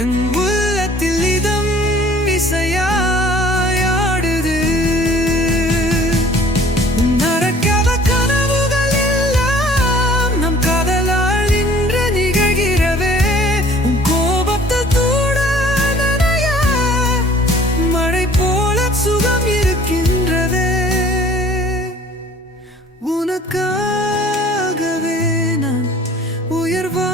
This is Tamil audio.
என் உள்ளத்தில் இதம் இசையாடுது. நடக்காத கனவுகள் எல்லாம் நம் காதலால் இன்று நிகழ்கிறவே. உன் கோபத்தில் தூட நனைய மழை போல சுகம் இருக்கின்றதே. உனக்காகவே நான் உயர்வா